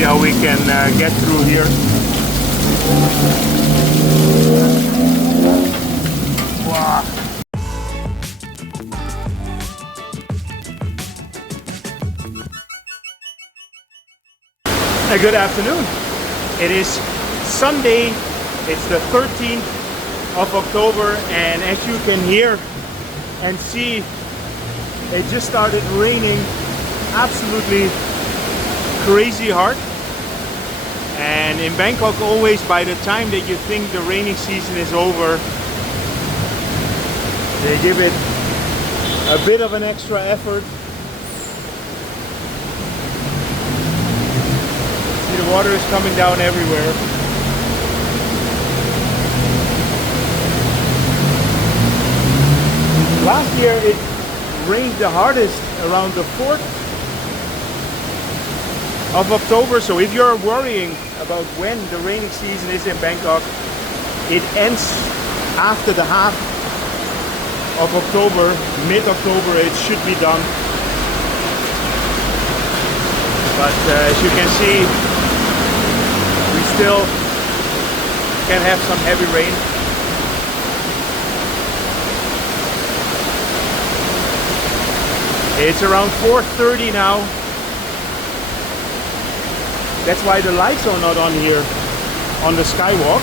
see how we can get through here. Wow. Good afternoon. It is Sunday. It's the 13th of October, and as you can hear and see, it just started raining absolutely crazy hard. And in Bangkok, always by the time that you think the raining season is over, they give it a bit of an extra effort. See, the water is coming down everywhere. Last year it rained the hardest around the 4th of October, so if you're worrying about when the raining season is in Bangkok, it ends after the half of October, mid-October it should be done. But as you can see, we still can have some heavy rain. It's around 4:30 now. That's why the lights are not on here on the skywalk.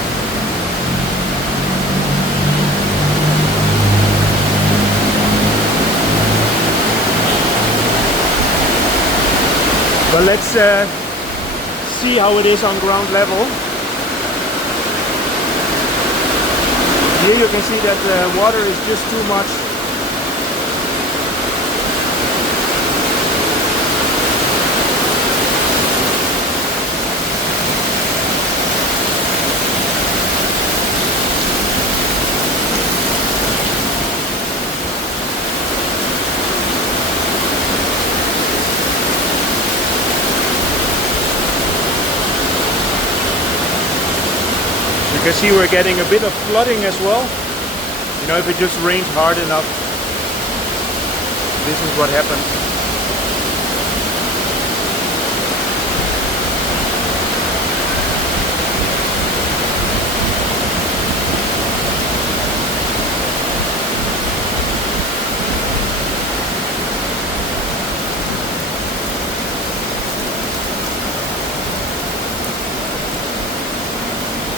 But let's see how it is on ground level. Here you can see that the water is just too much. You can see we're getting a bit of flooding as well. You know, if it just rains hard enough, this is what happens.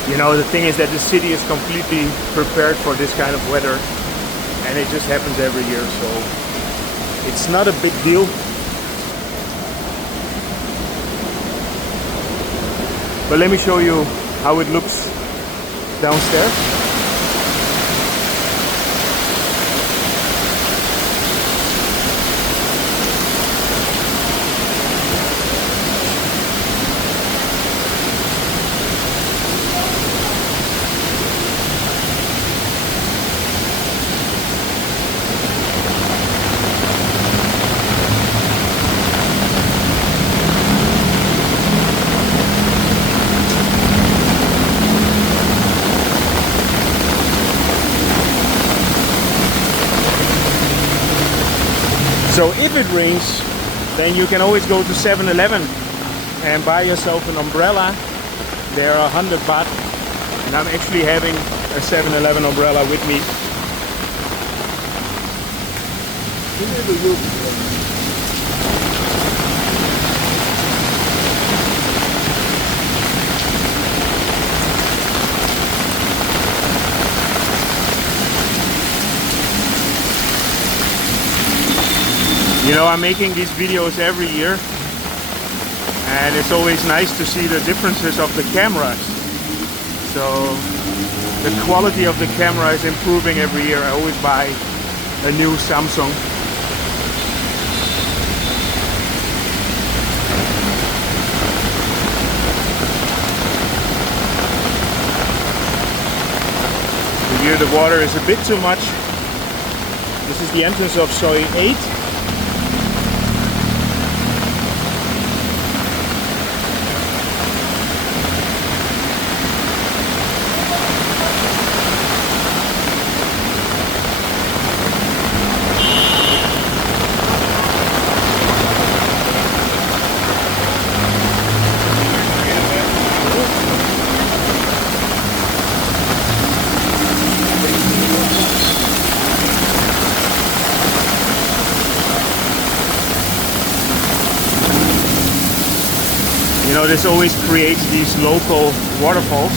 You know, the thing is that the city is completely prepared for this kind of weather, and it just happens every year, so it's not a big deal. But let me show you how it looks downstairs. So if it rains, then you can always go to 7-Eleven and buy yourself an umbrella. They're 100 baht, and I'm actually having a 7-Eleven umbrella with me. You know, I'm making these videos every year, and it's always nice to see the differences of the cameras. So the quality of the camera is improving every year. I always buy a new Samsung. Here the water is a bit too much. This is the entrance of Soi 8. You know, this always creates these local waterfalls.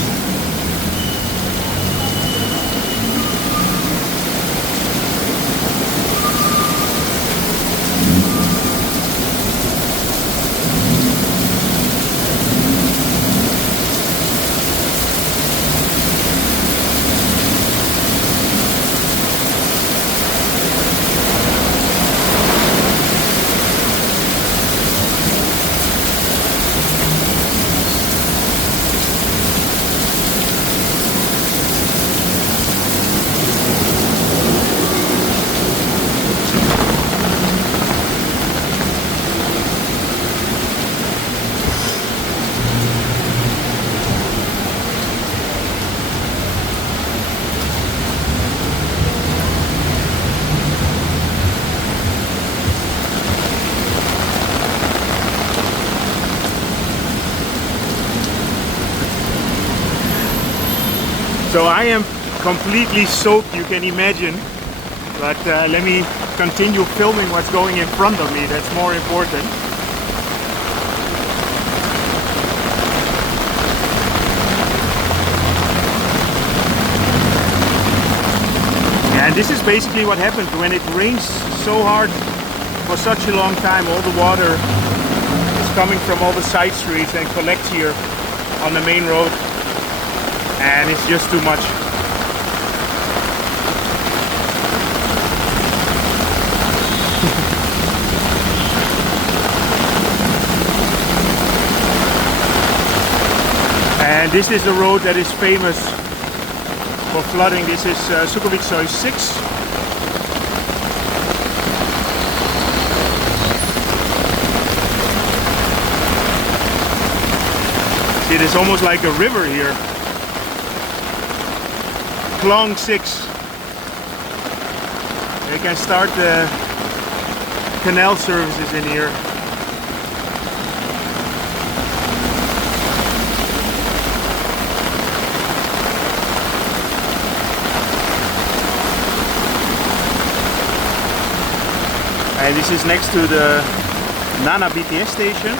So I am completely soaked, you can imagine, but let me continue filming what's going in front of me. That's more important. And this is basically what happens when it rains so hard for such a long time. All the water is coming from all the side streets and collects here on the main road. And it's just too much. And this is the road that is famous for flooding. This is Sukhumvit Soy 6. See, it is almost like a river here. Long 6. They can start the canal services in here. And this is next to the Nana BTS station.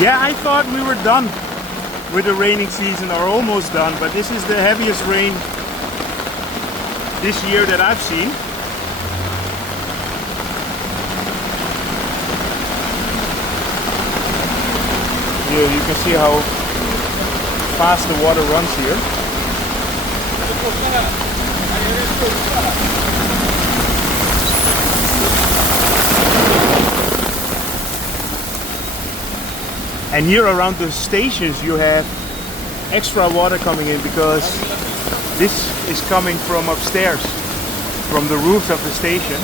Yeah, I thought we were done with the raining season, or almost done, but this is the heaviest rain this year that I've seen. Here you can see how fast the water runs here. And here around the stations you have extra water coming in because this is coming from upstairs, from the roofs of the station.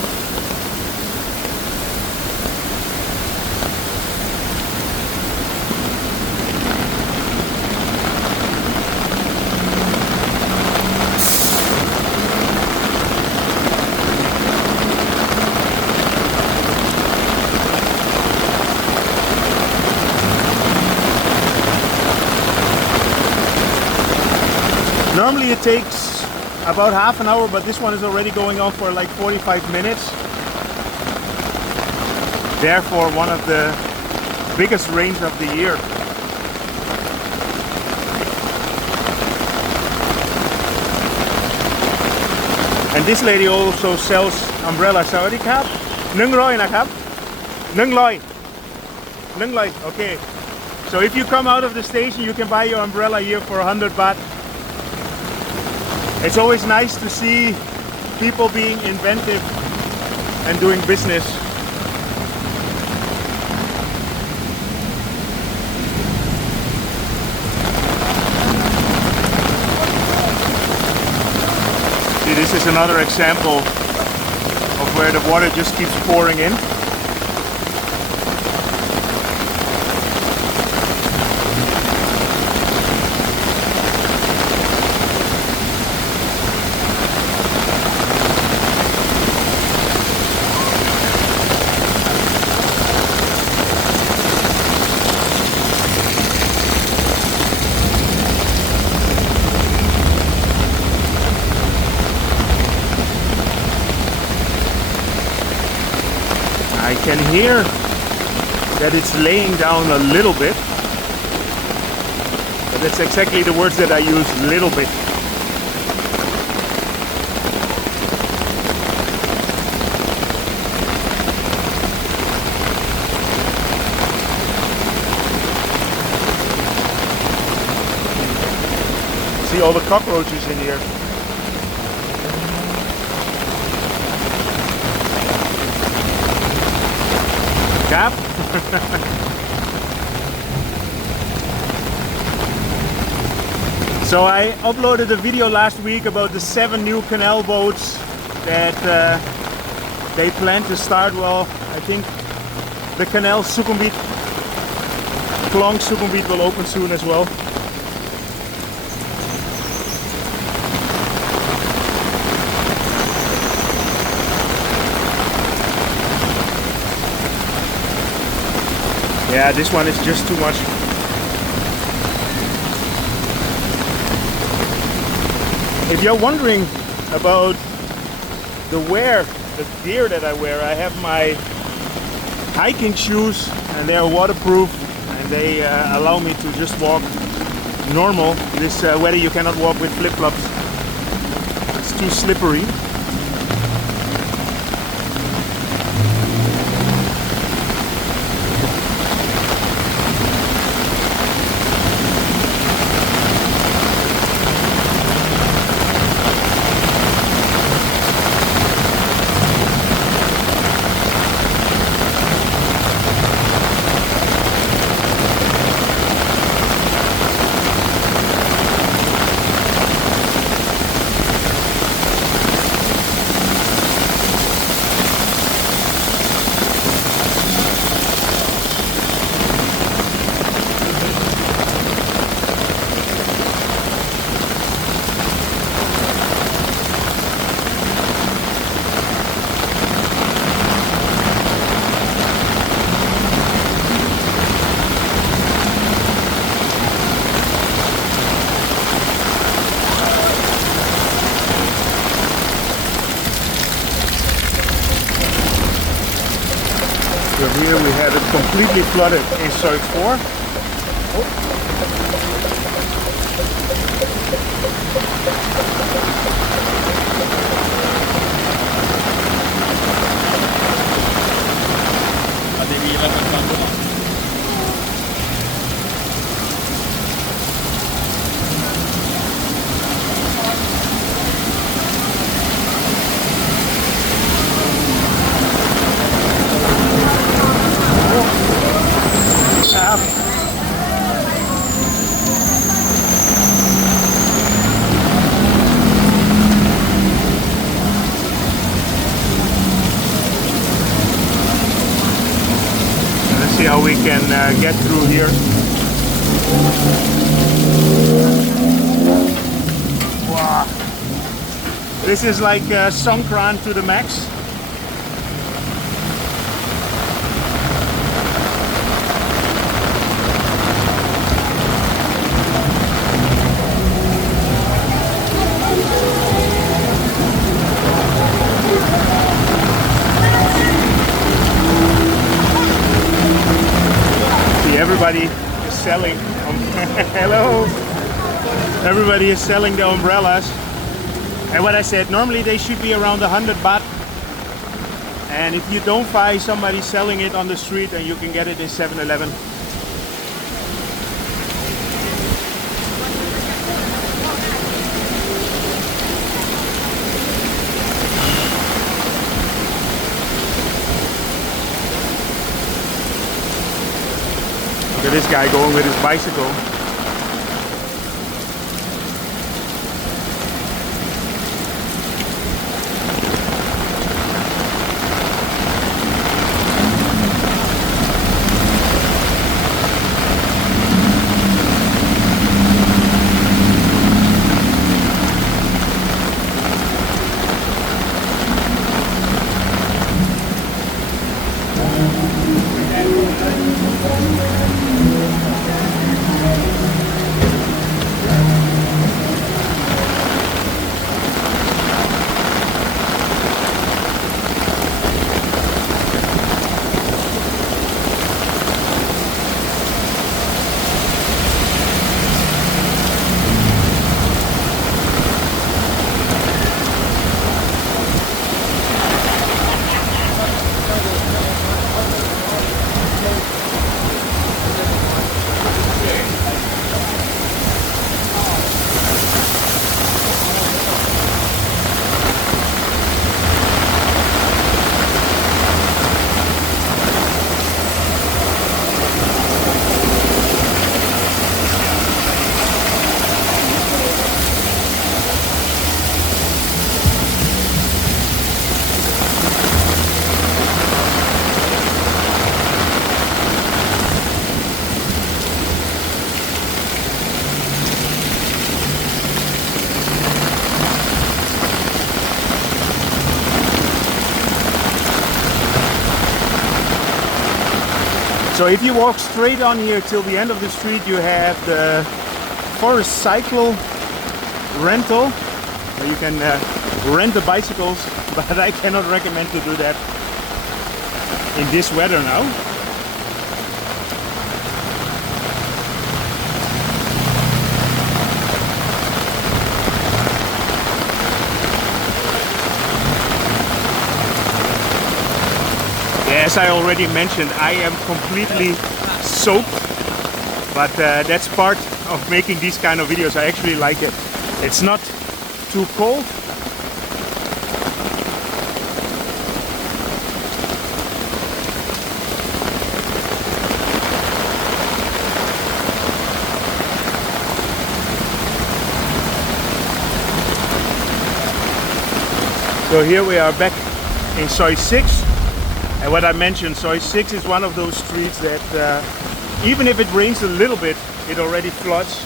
Normally it takes about half an hour, but this one is already going on for like 45 minutes. Therefore, one of the biggest rains of the year. And this lady also sells umbrellas. Sawadee krab. 100 นะครับ 100. Okay. So if you come out of the station, you can buy your umbrella here for 100 baht. It's always nice to see people being inventive and doing business. See, this is another example of where the water just keeps pouring in. I can hear that it's laying down a little bit. But that's exactly the words that I use, little bit. See all the cockroaches in here. Cap? So I uploaded a video last week about the 7 new canal boats that they plan to start. Well, I think the canal Sukhumvit, Klong Sukhumvit will open soon as well. Yeah, this one is just too much. If you're wondering about the gear that I wear, I have my hiking shoes and they are waterproof and they allow me to just walk normal. This weather you cannot walk with flip-flops. It's too slippery. So here we have it completely flooded in Soi 4. See how we can get through here. Wow. This is like Songkran to the max. Everybody is selling. Hello. Everybody is selling the umbrellas. And what I said, normally they should be around 100 baht. And if you don't find somebody selling it on the street, then you can get it in 7-Eleven. Look at this guy going with his bicycle. So if you walk straight on here till the end of the street, you have the forest cycle rental, where you can rent the bicycles, but I cannot recommend to do that in this weather now. As I already mentioned, I am completely soaked, but that's part of making these kind of videos. I actually like it. It's not too cold. So here we are back in Soi 6. And what I mentioned, Soi 6 is one of those streets that even if it rains a little bit, it already floods.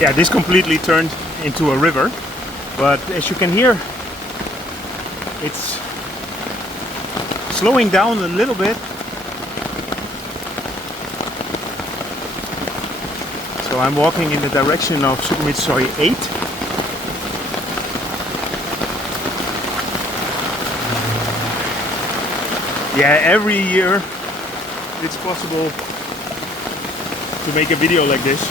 Yeah, this completely turned into a river, but as you can hear, it's slowing down a little bit. So I'm walking in the direction of Sukhumvit Soi 8. Yeah, every year it's possible to make a video like this.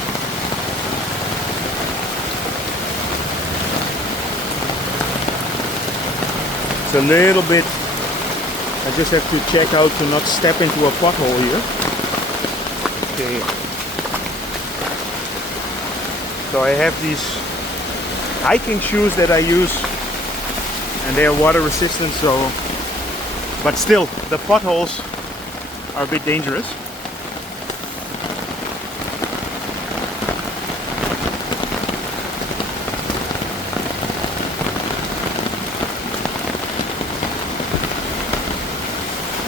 It's a little bit, I just have to check out to not step into a pothole here. Okay. So I have these hiking shoes that I use, and they are water resistant, so, but still the potholes are a bit dangerous.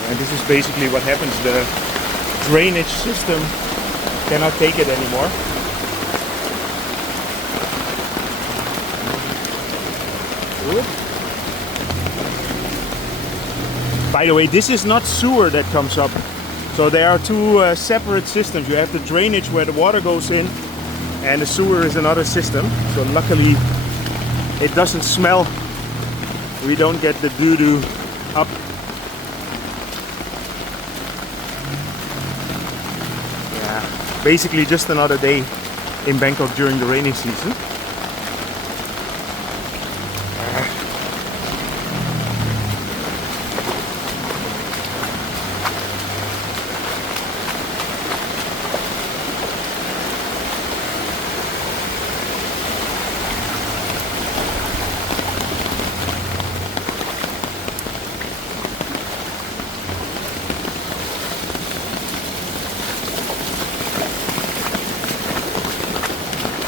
And this is basically what happens. The drainage system cannot take it anymore. Good. By the way, this is not sewer that comes up. So there are two separate systems. You have the drainage where the water goes in, and the sewer is another system. So luckily it doesn't smell. We don't get the doo-doo up. Basically just another day in Bangkok during the rainy season.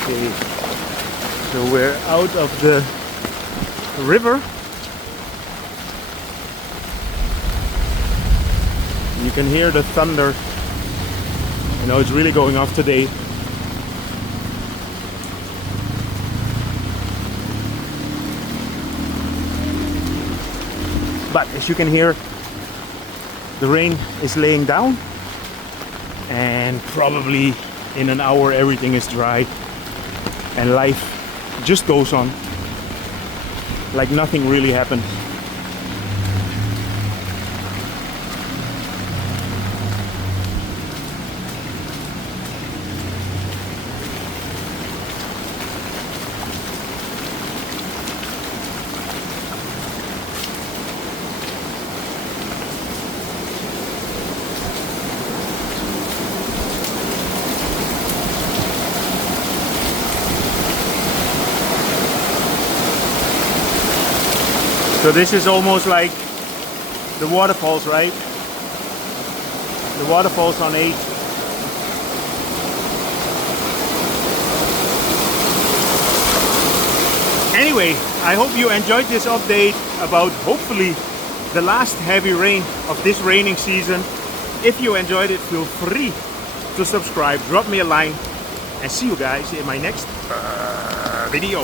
Okay, so we're out of the river. You can hear the thunder. You know, it's really going off today. But as you can hear, the rain is laying down, and probably in an hour everything is dry and life just goes on like nothing really happened. So this is almost like the waterfalls, right? The waterfalls on 8. Anyway, I hope you enjoyed this update about hopefully the last heavy rain of this raining season. If you enjoyed it, feel free to subscribe, drop me a line, and see you guys in my next video.